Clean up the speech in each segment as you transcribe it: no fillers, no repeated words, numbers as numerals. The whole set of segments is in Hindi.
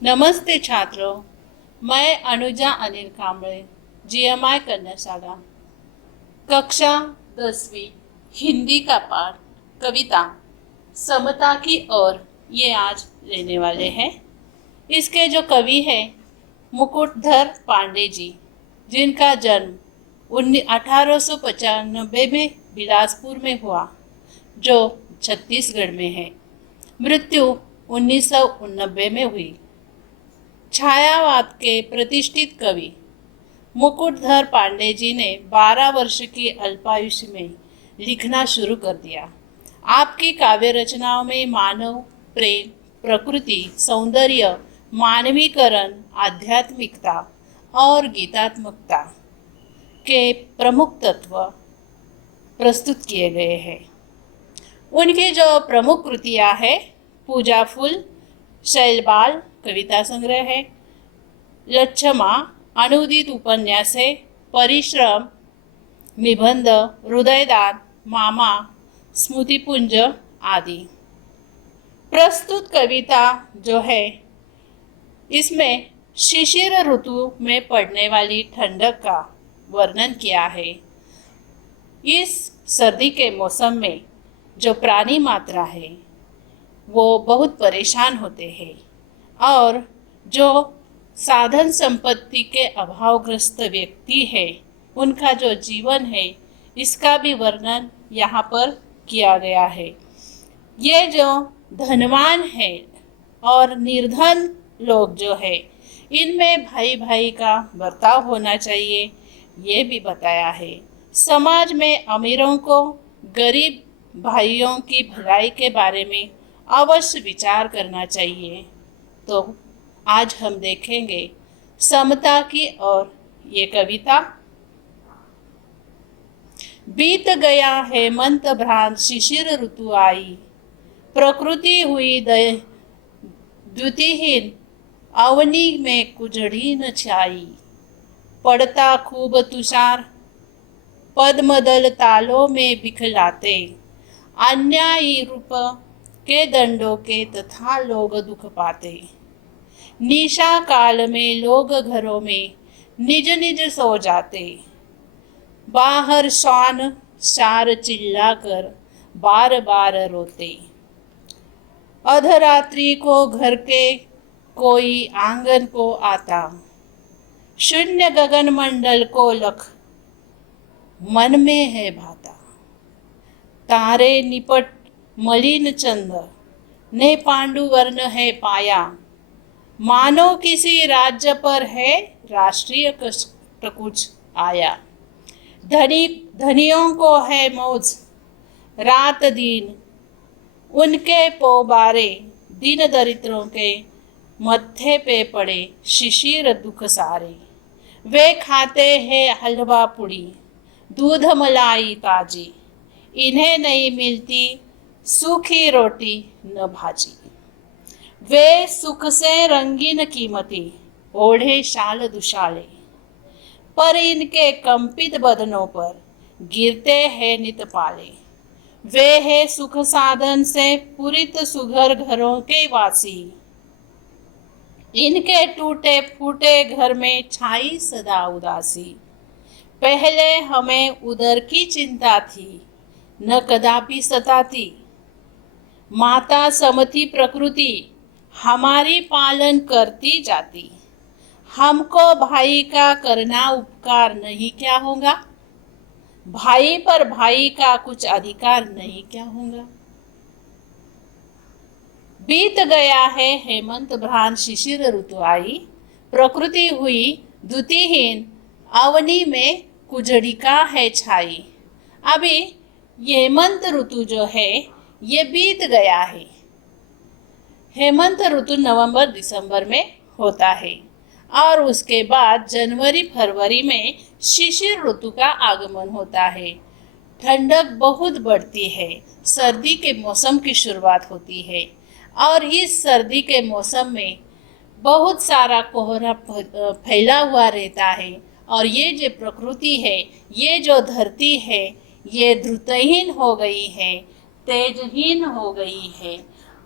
नमस्ते छात्रों, मैं अनुजा अनिल कांबळे, जीएमआई कन्याशाला, कक्षा 10वीं हिंदी का पाठ कविता समता की ओर ये आज लेने वाले हैं। इसके जो कवि हैं मुकुटधर पांडे जी, जिनका जन्म 1895 में बिलासपुर में हुआ, जो छत्तीसगढ़ में है। मृत्यु 1990 में हुई। छायावाद के प्रतिष्ठित कवि मुकुटधर पांडे जी ने 12 वर्ष की अल्पायुष्य में लिखना शुरू कर दिया। आपकी काव्य रचनाओं में मानव प्रेम, प्रकृति, सौंदर्य, मानवीकरण, आध्यात्मिकता और गीतात्मकता के प्रमुख तत्व प्रस्तुत किए गए हैं। उनकी जो प्रमुख कृतियाँ हैं, पूजा फूल, शैलबाल कविता संग्रह है, लच्छमा, अनुदित उपन्यासे, परिश्रम, निबंध, हृदयदान, मामा, स्मृतिपुंज आदि। प्रस्तुत कविता जो है, इसमें शिशिर ऋतु में पड़ने वाली ठंडक का वर्णन किया है। इस सर्दी के मौसम में जो प्राणी मात्रा है वो बहुत परेशान होते हैं और जो साधन संपत्ति के अभावग्रस्त व्यक्ति है, उनका जो जीवन है, इसका भी वर्णन यहाँ पर किया गया है। ये जो धनवान है और निर्धन लोग जो है, इनमें भाई भाई का बर्ताव होना चाहिए, ये भी बताया है। समाज में अमीरों को गरीब भाइयों की भलाई के बारे में अवश्य विचार करना चाहिए। तो आज हम देखेंगे समता की ओर ये कविता। बीत गया हेमंत भ्रांत शिशिर ऋतु आई, प्रकृति हुई द्युतिहीन, अवनी में कुजड़ी न छाई। पड़ता खूब तुषार, पद्मदल तालों में बिखलाते, अन्यायी रूप के दंडों के तथा लोग दुख पाते। निशा काल में लोग घरों में निज निज सो जाते, बाहर शान शार चिल्ला कर बार बार रोते। अधरात्रि को घर के कोई आंगन को आता, शून्य गगन मंडल को लख मन में है भाता। तारे निपट मलिन चंद ने पांडु वर्ण है पाया, मानो किसी राज्य पर है राष्ट्रीय प्रकुच आया। धनियों को है मौज रात दिन, उनके पोबारे दिन दरिद्रों के मत्थे पे पड़े शिशिर दुख सारे। वे खाते हैं हलवा पूड़ी, दूध मलाई ताजी, इन्हें नहीं मिलती सूखी रोटी न भाजी। वे सुख से रंगीन कीमती ओढ़े शाल दुशाले, पर इनके कंपित बदनों पर गिरते हैं नित पाले। वे है सुख साधन से पूरित सुघर घरों के वासी, इनके टूटे फूटे घर में छाई सदा उदासी। पहले हमें उदर की चिंता थी, न कदापि सताती, माता समती प्रकृति हमारी पालन करती जाती। हमको भाई का करना उपकार नहीं क्या होगा, भाई पर भाई का कुछ अधिकार नहीं क्या होगा। बीत गया है हेमंत भ्रांत शिशिर ऋतु आई, प्रकृति हुई द्युतिहीन, अवनी में कुजड़िका है छाई। अभी हेमंत ऋतु जो है ये बीत गया है। हेमंत ऋतु नवंबर दिसंबर में होता है और उसके बाद जनवरी फरवरी में शिशिर ऋतु का आगमन होता है। ठंडक बहुत बढ़ती है, सर्दी के मौसम की शुरुआत होती है और इस सर्दी के मौसम में बहुत सारा कोहरा फैला हुआ रहता है और ये जो प्रकृति है, ये जो धरती है, ये द्रुतहीन हो गई है, तेजहीन हो गई है,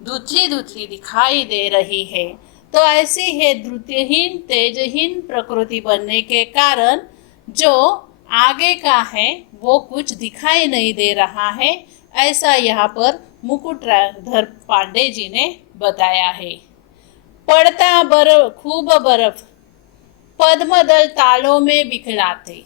धुतली धुतली दिखाई दे रही है। तो ऐसी है द्रुतिहीन तेजहीन प्रकृति बनने के कारण जो आगे का है वो कुछ दिखाई नहीं दे रहा है, ऐसा यहाँ पर मुकुटधर पांडे जी ने बताया है। पड़ता बर्फ, खूब बर्फ, पद्मदल तालों में बिखलाते।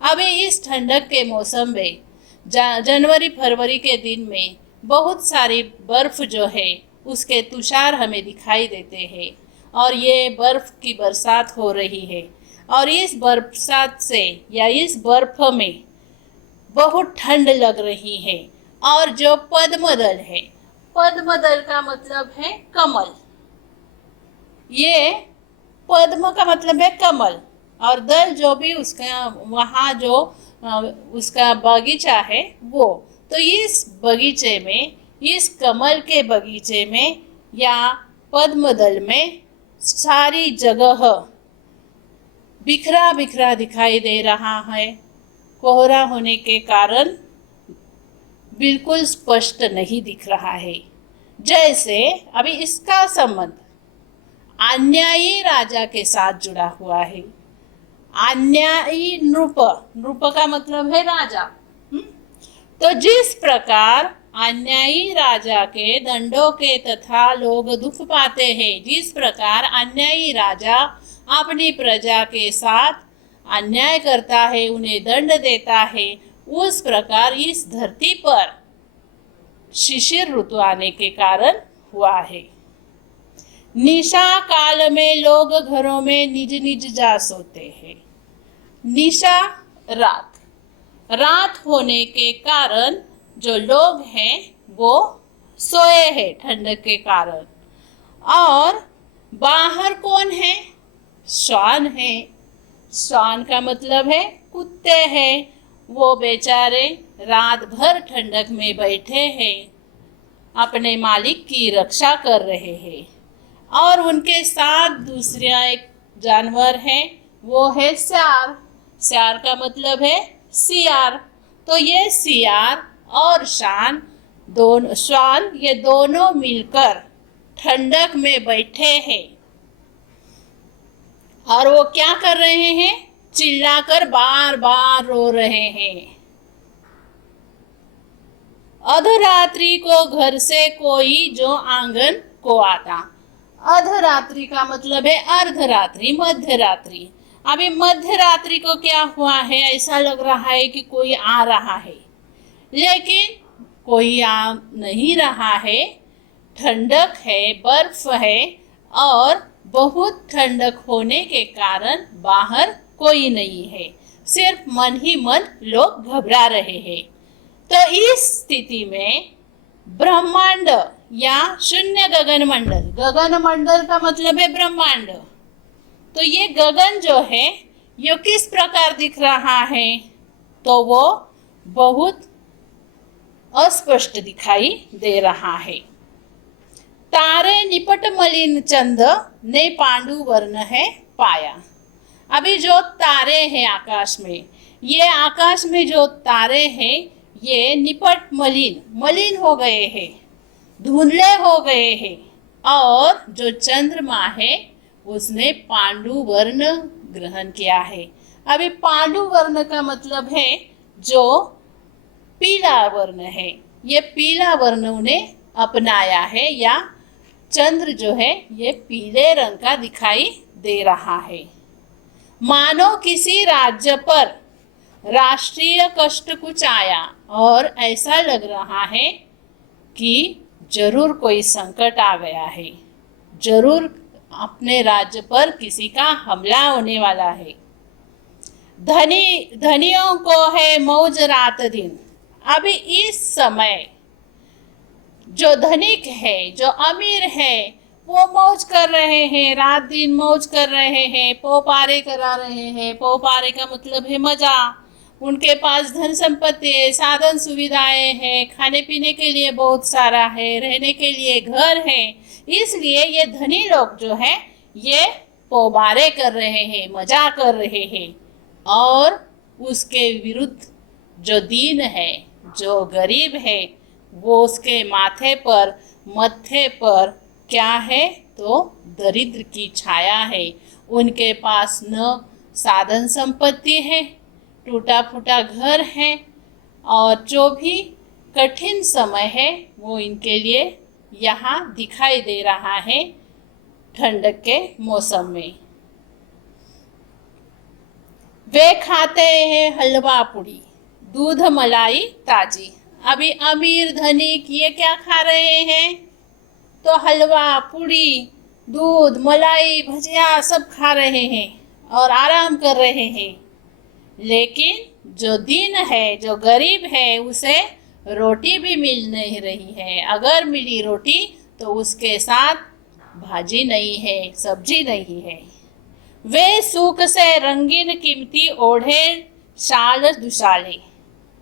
अभी इस ठंडक के मौसम में जनवरी फरवरी के दिन में बहुत सारी बर्फ जो है उसके तुषार हमें दिखाई देते हैं और ये बर्फ की बरसात हो रही है और इस बरसात से या इस बर्फ में बहुत ठंड लग रही है। और जो पद्मदल है, पद्मदल का मतलब है कमल, ये पद्म का मतलब है कमल और दल जो भी उसका वहाँ जो उसका बगीचा है वो, तो इस बगीचे में, इस कमल के बगीचे में या पद्मदल में सारी जगह बिखरा बिखरा दिखाई दे रहा है। कोहरा होने के कारण बिल्कुल स्पष्ट नहीं दिख रहा है। जैसे अभी इसका संबंध अन्यायी राजा के साथ जुड़ा हुआ है। अन्यायी नृप, नृप का मतलब है राजा। तो जिस प्रकार अन्यायी राजा के दंडों के तथा लोग दुख पाते हैं, जिस प्रकार अन्यायी राजा अपनी प्रजा के साथ अन्याय करता है, उन्हें दंड देता है, उस प्रकार इस धरती पर शिशिर ऋतु आने के कारण हुआ है। निशा काल में लोग घरों में निज निज जा सोते हैं। निशा रात, रात होने के कारण जो लोग हैं वो सोए हैं ठंडक के कारण। और बाहर कौन है? श्वान है। श्वान का मतलब है कुत्ते हैं। वो बेचारे रात भर ठंडक में बैठे हैं, अपने मालिक की रक्षा कर रहे हैं। और उनके साथ दूसरा एक जानवर है, वो है सियार। सियार का मतलब है सियार। तो ये सियार और श्वान ये दोनों मिलकर ठंडक में बैठे हैं और वो क्या कर रहे हैं? चिल्लाकर बार बार रो रहे हैं। अधरात्रि को घर से कोई जो आंगन को आता। अधरात्रि का मतलब है अर्धरात्रि, मध्य रात्रि। अभी मध्य रात्रि को क्या हुआ है? ऐसा लग रहा है कि कोई आ रहा है, लेकिन कोई आ नहीं रहा है। ठंडक है, बर्फ है और बहुत ठंडक होने के कारण बाहर कोई नहीं है, सिर्फ मन ही मन लोग घबरा रहे हैं। तो इस स्थिति में ब्रह्मांड या शून्य गगन मंडल, गगन मंडल का मतलब है ब्रह्मांड, तो ये गगन जो है ये किस प्रकार दिख रहा है? तो वो बहुत अस्पष्ट दिखाई दे रहा है। तारे निपट मलिन चंद ने पांडु वर्ण है पाया। अभी जो तारे हैं आकाश में, ये आकाश में जो तारे हैं ये निपट मलिन हो गए हैं, धुंधले हो गए हैं। और जो चंद्रमा है उसने पांडु वर्ण ग्रहण किया है। अभी पांडु वर्ण का मतलब है जो पीला वर्ण है, ये पीला वर्ण उन्हें अपनाया है या चंद्र जो है ये पीले रंग का दिखाई दे रहा है। मानो किसी राज्य पर राष्ट्रीय कष्ट कुछ आया और ऐसा लग रहा है कि जरूर कोई संकट आ गया है, जरूर अपने राज्य पर किसी का हमला होने वाला है। धनियों को है मौज रात दिन। अभी इस समय जो धनिक है, जो अमीर है, वो मौज कर रहे हैं, रात दिन मौज कर रहे हैं, पोपारे करा रहे हैं। पोपारे का मतलब है मजा। उनके पास धन संपत्ति है, साधन सुविधाएं हैं, खाने पीने के लिए बहुत सारा है, रहने के लिए घर है। इसलिए ये धनी लोग जो है ये पोबारे कर रहे हैं, मजा कर रहे हैं। और उसके विरुद्ध जो दीन है, जो गरीब है, वो उसके मत्थे पर क्या है? तो दरिद्र की छाया है। उनके पास न साधन संपत्ति है, टूटा फूटा घर है, और जो भी कठिन समय है वो इनके लिए यहाँ दिखाई दे रहा है ठंडक के मौसम में। वे खाते हैं हलवा पूड़ी, दूध मलाई ताजी। अभी अमीर धनिक ये क्या खा रहे हैं? तो हलवा पूड़ी, दूध मलाई भजिया सब खा रहे हैं और आराम कर रहे हैं। लेकिन जो दीन है, जो गरीब है, उसे रोटी भी मिल नहीं रही है। अगर मिली रोटी तो उसके साथ भाजी नहीं है, सब्जी नहीं है। वे सुख से रंगीन कीमती ओढ़े शाल दुशाले,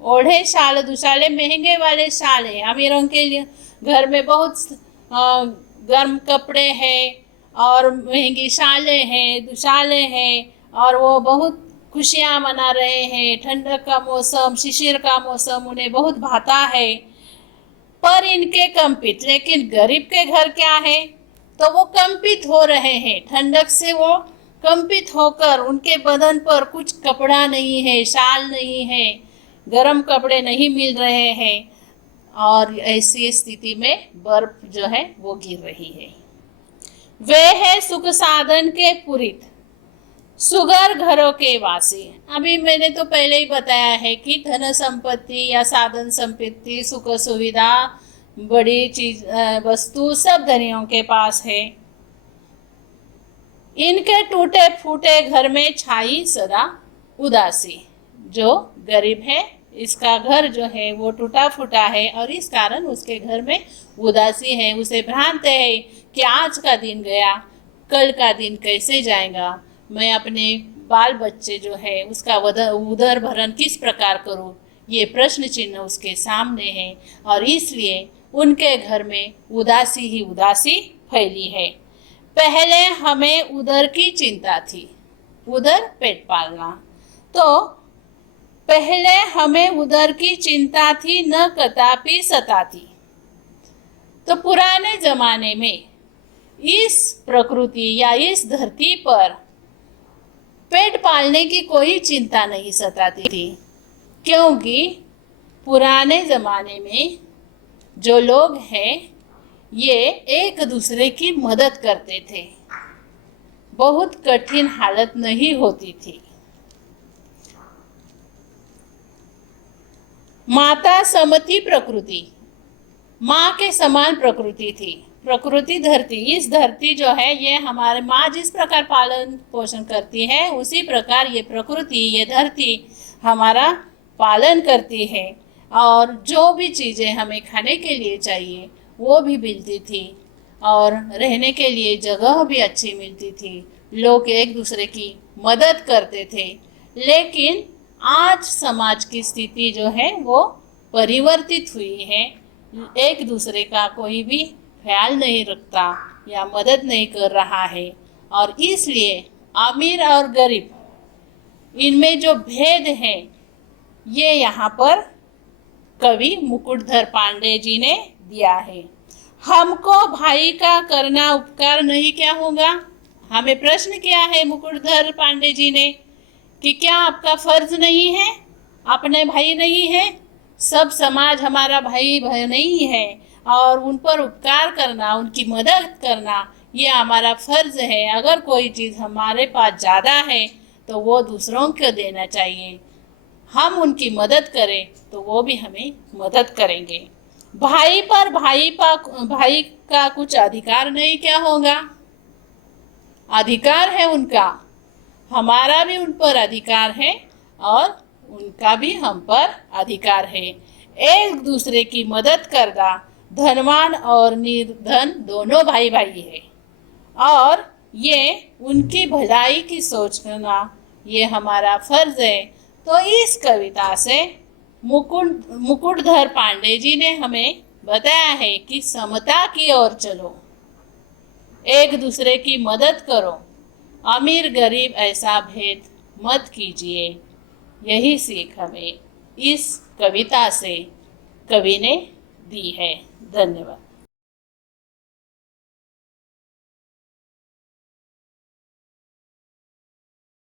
ओढ़े शाल दुशाले महंगे वाले शाल है। अमीरों के लिए घर में बहुत गर्म कपड़े हैं और महंगी शालें हैं, दुशाले हैं, और वो बहुत खुशियाँ मना रहे हैं। ठंडक का मौसम, शिशिर का मौसम उन्हें बहुत भाता है। पर इनके कंपित, लेकिन गरीब के घर क्या है? तो वो कंपित हो रहे हैं ठंडक से। वो कंपित होकर उनके बदन पर कुछ कपड़ा नहीं है, शाल नहीं है, गर्म कपड़े नहीं मिल रहे हैं, और ऐसी स्थिति में बर्फ जो है वो गिर रही है। वे है सुख साधन के पुरित, सुगर घरों के वासी। अभी मैंने तो पहले ही बताया है कि धन संपत्ति या साधन संपत्ति, सुख सुविधा, बड़ी चीज वस्तु सब धनियों के पास है। इनके टूटे फूटे घर में छाई सदा उदासी। जो गरीब है, इसका घर जो है वो टूटा फूटा है, और इस कारण उसके घर में उदासी है। उसे भ्रांत है कि आज का दिन गया, कल का दिन कैसे जाएगा, मैं अपने बाल बच्चे जो है उसका उदर भरण किस प्रकार करूं, ये प्रश्न चिन्ह उसके सामने है। और इसलिए उनके घर में उदासी ही उदासी फैली है। पहले हमें उदर की चिंता थी, उदर पेट पालना। तो पहले हमें उदर की चिंता थी, न कदापि सताती। तो पुराने जमाने में इस प्रकृति या इस धरती पर पेट पालने की कोई चिंता नहीं सताती थी, क्योंकि पुराने जमाने में जो लोग हैं ये एक दूसरे की मदद करते थे। बहुत कठिन हालत नहीं होती थी। माता समती प्रकृति, माँ के समान प्रकृति थी। प्रकृति धरती, इस धरती जो है ये हमारे माँ जिस प्रकार पालन पोषण करती है, उसी प्रकार ये प्रकृति, ये धरती हमारा पालन करती है। और जो भी चीज़ें हमें खाने के लिए चाहिए वो भी मिलती थी, और रहने के लिए जगह भी अच्छी मिलती थी। लोग एक दूसरे की मदद करते थे। लेकिन आज समाज की स्थिति जो है वो परिवर्तित हुई है। एक दूसरे का कोई भी ख्याल नहीं रखता या मदद नहीं कर रहा है, और इसलिए अमीर और गरीब इनमें जो भेद है ये यहाँ पर कवि मुकुटधर पांडे जी ने दिया है। हमको भाई का करना उपकार नहीं क्या होगा? हमें प्रश्न किया है मुकुटधर पांडे जी ने कि क्या आपका फर्ज नहीं है? अपने भाई नहीं है? सब समाज हमारा भाई भाई नहीं है, और उन पर उपकार करना, उनकी मदद करना ये हमारा फर्ज है। अगर कोई चीज़ हमारे पास ज़्यादा है तो वो दूसरों को देना चाहिए। हम उनकी मदद करें तो वो भी हमें मदद करेंगे। भाई पर भाई का कुछ अधिकार नहीं क्या होगा? अधिकार है उनका, हमारा भी उन पर अधिकार है और उनका भी हम पर अधिकार है। एक दूसरे की मदद करना, धनवान और निर्धन दोनों भाई भाई है, और ये उनकी भलाई की सोचना ये हमारा फर्ज है। तो इस कविता से मुकुटधर पांडे जी ने हमें बताया है कि समता की ओर चलो, एक दूसरे की मदद करो, अमीर गरीब ऐसा भेद मत कीजिए। यही सीख हमें इस कविता से कवि ने दी है। धन्यवाद।